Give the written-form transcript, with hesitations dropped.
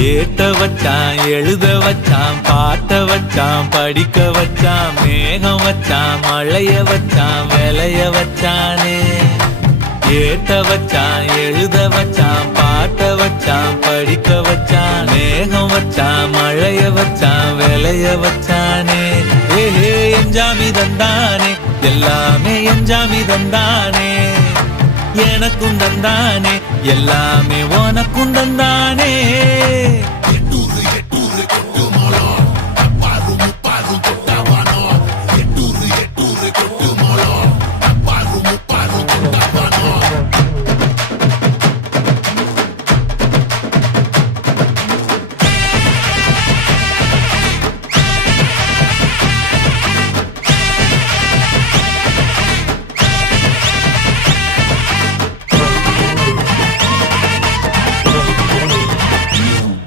ஏத்த வச்சான் எழுத வச்சான் பாட்ட வச்சான் படிக்க வச்சான் மேகம் வச்சான் மழைய வச்சான் விளைய வச்சானே. ஏத்த வச்சான் எழுத வச்சான் பாட்ட வச்சான் படிக்க வச்சான் மேகம் வச்சான் மழைய வச்சான் விளைய வச்சானே. ஏஹே எஞ்சாமி தந்தானே எல்லாமே எஞ்சாமி தந்தானே. எனக்கும் தந்தானே எல்லாமே உனக்கும் தந்தானே.